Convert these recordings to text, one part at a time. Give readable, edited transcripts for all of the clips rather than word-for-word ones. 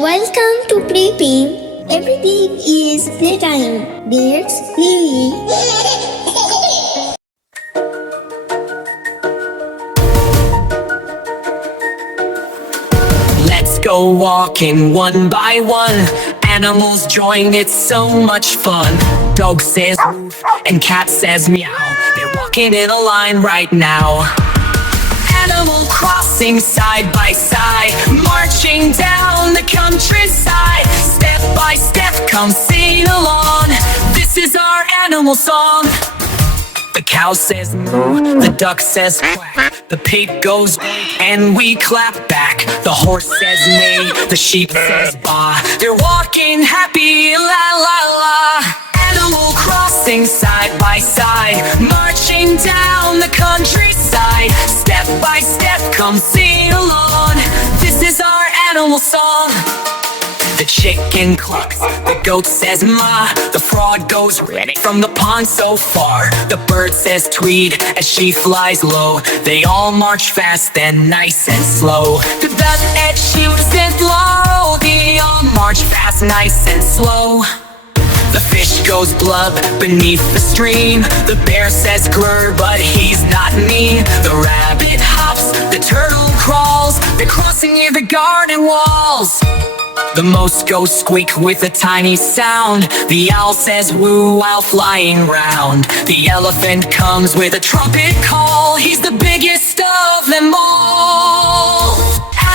Welcome to PlayPeep. Everything is playtime. Birds, play. Let's go walking one by one. Animals join, it's so much fun. Dog says woof and cat says meow. They're walking in a line right now. Animal crossing side by side, marching down the countryside. Step by step, come sing along. This is our animal song. The cow says moo, the duck says quack, the pig goes and we clap back. The horse says neigh, the sheep says baa. They're walking happy, la la la. Animal crossing side by side, marching down the countryside. Step by step, come sing along. This is our animal song. The chicken clucks, the goat says ma. The frog goes ready from the pond so far. The bird says tweed as she flies low. They all march fast and nice and slow. The duck and shoots and low. They all march fast, nice and slow. The fish goes blub beneath the stream. The bear says grr, but he's not mean. The rabbit hops, the turtle crawls. They're crossing near the garden walls. The mouse goes squeak with a tiny sound. The owl says woo while flying round. The elephant comes with a trumpet call. He's the biggest of them all.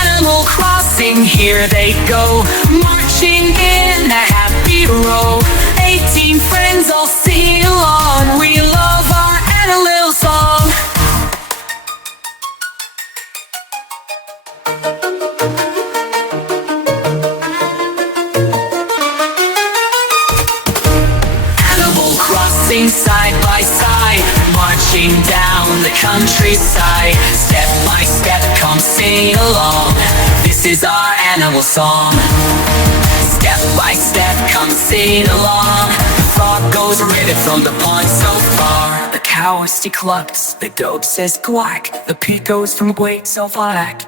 Animal crossing, here they go, marching in a happy row. 18 friends all sing along. We love our animal song. Side by side, marching down the countryside. Step by step, come sing along. This is our animal song. Step by step, come sing along. The frog goes ribbit from the pond so far. The cow she clucks, the goat says quack. The pig goes from quake so black.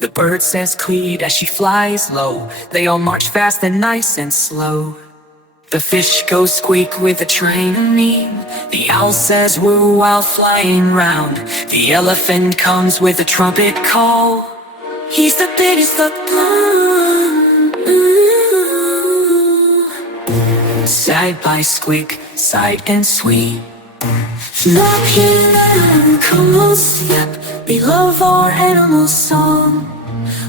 The bird says tweet as she flies low. They all march fast and nice and slow. The fish goes squeak with a train of mean. The owl says woo while flying round. The elephant comes with a trumpet call. He's the biggest of them. Side by squeak, side and sweet. Knock it out, come on step. We love our animal song.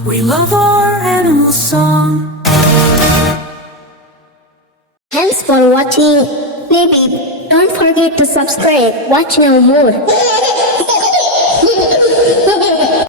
We love our animal song. Thanks for watching PlayPeep. Don't forget to subscribe. Watch now more.